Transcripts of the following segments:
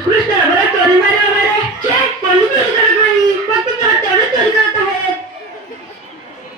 उत्कृष्ट बरं चोरीमारी वगैरे कोणी चोरी करत नाही, फक्त तेवढे चोरी करत आहेत.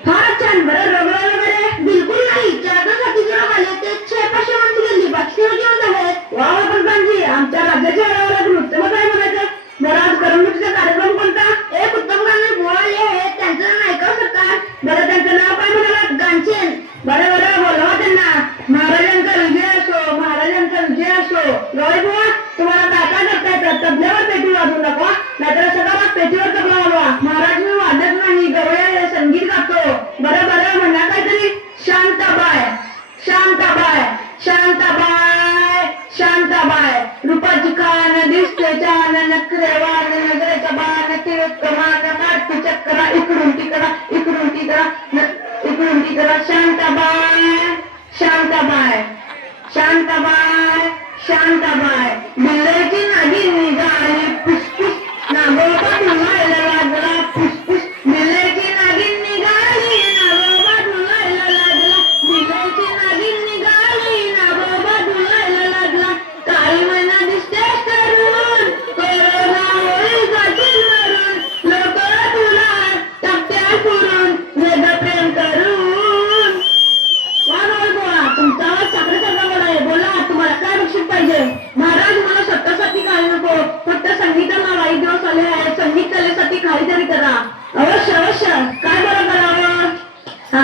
फारच छान. बरं रोग वगैरे बिलकुल नाही. 4-5 रोग आले ते 600-500 माणसं गेली, बाकी जिवंत आहेत. वा पंतप्रधानजी, आमच्या राज्याच्या आरोग्याला उत्तम काय म्हणायचं. बरं आज करमणुकीचा कार्यक्रम कोणता. एक उत्तम गाणे बोलाले आहेत, त्यांचं नाही का सरकार. बरं त्यांचं नाव काय म्हणाला. गांचेन. बरं बरं बोलवा त्यांना. महाराजांचा विजय असो, महाराजांचा विजय असो. गौरी बुवा, तुम्हाला काय काय करता येतं. तबल्यावर पेटी वाजवू नका, नाहीतर सगळा पेटीवर तबला वाजवा. महाराज मी वाजत नाही, गवळ्या संगीत गातो. बरं बरं म्हणा काहीतरी. शांताबाई, शांताबाई, शांताबाई, शांताबाई. रूपाची खान, दिसते छान, नखरेवान, नजरेचा बाण, तिळक कमान, नाट्य चक्रा, इकडून तिकडा, इकडून तिकडा, इकडून तिकडा. शांताबाई, शांताबाई, शांताबाई, शांताबाई. बिल्ल्याची नागिन निघाली फुसफुस, नागोबा धुवायला लागला फुसफुस. बिल्ल्याची नागिन निघाली, नागोबा धुवायला लागला. बिल्ल्याची नागिन निघाली, नागोबा धुवायला लागला. काही महिना दिसतेस तरुण, कोरोना होईल जातील मरून. लोक तुला टाकत्या पुरून, वेद प्रेम करून. तुमचा आवाज साखरेसारखा बडा आहे. बोला, तुम्हाला काय बक्षीस पाहिजे. महाराज मला स्वतःसाठी काही नको, फक्त संगीताला वाईट दिवस आले आहेत. संगीत कलेसाठी काहीतरी करा. अवश्य अवश्य. काय बरं करावं.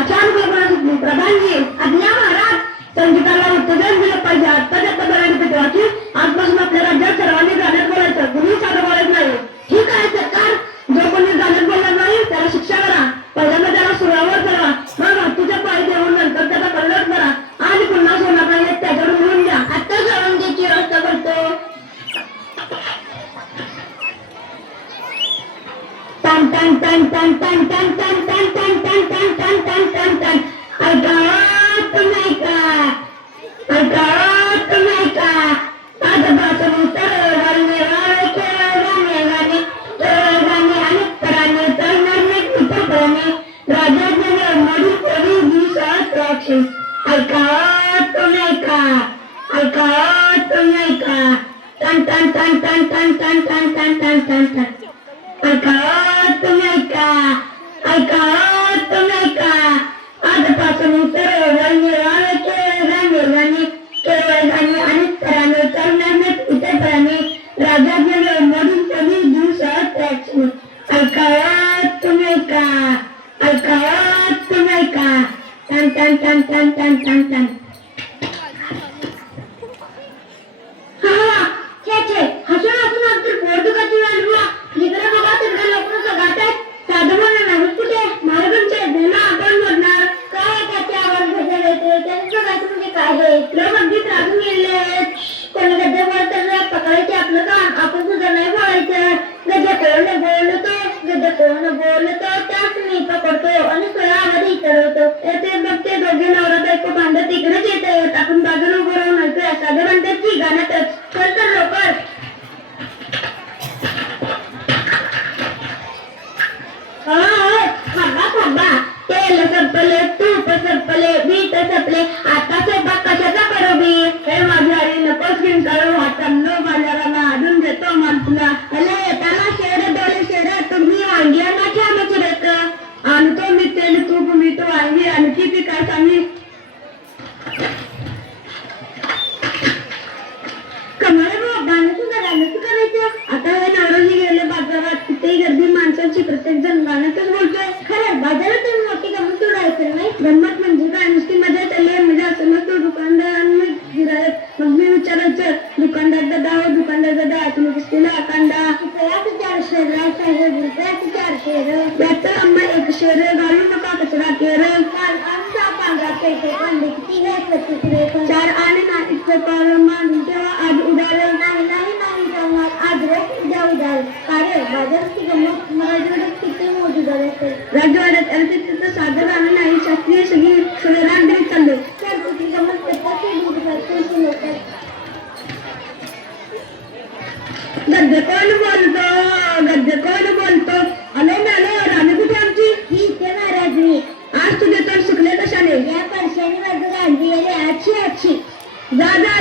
छान कल्पना सुचली. प्रधानजी आज्ञा. महाराज संगीताला उत्तेजन दिलं पाहिजे. आत्ताच्या बऱ्यापैकी तेव्हाची आजपासून आपल्या राज्यात सर्वांनी गाण्यात बोलायचं, कुणी साधं बोलायचं नाही. ठीक आहे सरकार. जो कोणी गाण्यात बोलणार नाही त्याला शिक्षा करा. पहिल्यांदा त्याला सुरावर करा, मग हत्तीच्या पाय देऊन नंतर त्याचा कल्लोळ करा. आणि पुन्हा सोडणार नाही त्याच्यावर मिळून द्या. आता जाऊन त्याची व्यवस्था करतो. टन टन टन टन टन टन टन टन टन टन टन टन टन टन टन. ऐका तुम्ही का, ऐका तुम्ही का. आजपासून सरळ गाणे गाणे गाणे गाणे आणि तराने तरणार नाही कुठे राजाचे मधुर कवी दिवसात राक्षस. ऐका तुम्ही का, ऐका तुम्ही का. टन टन टन टन टन टन टन टन टन टन टन. ऐका तुम्ही का, ऐका तुम्ही का. आजपासून सरळ गाणे गाणे गाणे गाणे आणि तराने तरणार नाही कुठे प्राणी राजाचे मधुर कवी दिवसात राक्षस. ऐका तुम्ही का, ऐका तुम्ही का. टन टन टन टन टन टन टन. हसून हसून आमचं पोट दुखायची वेळ आली. इकडे बघा तिकडे लोक गात आहेत. साधं म्हणा नाही कुठे महाराजांचे धन आपण बोलणार. काय त्याचे आवाज भेटले येते त्यांचं गायचं म्हणजे काय आहे. इकडे अगदी राजून गेले. कोणी गद्दे बोलतात पकडायचे आपलं काम, आपण सुद्धा नाही बोलायचं. गद्दे कोण बोलतो, गद्दे कोण बोलतो त्याच मी पकडतो आणि स्वरामध्ये इतरवतो. ते बघते दोघे नवरा बायको भांडत इकडेच येत आहेत. आपण बाजूला उभं राहून ऐकूया. साधे म्हणतात की गाण्यातच. चल तर लवकर. थांबा थांबा. तेल संपले, तूप संपले, मीठ संपले, आता स्वयंपाक कशाचा करू मी. हे माझ्या आई नकोच घेऊन काढू. हातांनो बाजाराला अजून देतो माणसाला. अले येताना शेड डोळे शेड तुम्ही वांगी आणा मचुरेत. आणतो मी तेल तूप मीठ वांगी आणखी ती काय सांगी. कमाल गाणं सुद्धा गाणंच करायचं. आता हे नवरोजी गेले बाजारात, कुठेही गर्दी माणसांची, प्रत्येक जण गाण्यातच बोलतोय. खरं बाजारात मोठी गमत सोडायचं नाही. गंमत म्हणजे काय नुसती मजा चालली आहे. मजा असं नसतो. दुकानदारांना गिरायक. मग मी विचारायचं दुकानदार दादा हो दुकानदार दादा तुम्ही कसलेला कांदा. 400 रुपयाचे 400. याचं आम्हा 1 शेर घालू नका कचरा केर. आमचा पांढरा पेटे कांदे किती घ्यायचं 4 आणि नाहीचं पार मांडून तेव्हा आज उडाल नाही नाही नाही जमणार. आज रोज उद्या उडाल. अरे बाजाराची गंमत मराठवाड्यात किती मोठी झाली असेल. राज्यवाड्यात अरे तिथं साधं गाणं नाही. शास्त्रीय सगळे रांगेत चालले. तर कुठली गंमत गद्य कोण बोलतो, गद्य कोण बोलतो. आलो नालो राणी कुठे आमची. ही इथे महाराज मी. आज तुझे तर सुकले कशाने. या परशाने माझं गांधी आली. अच्छी अच्छी. जा जा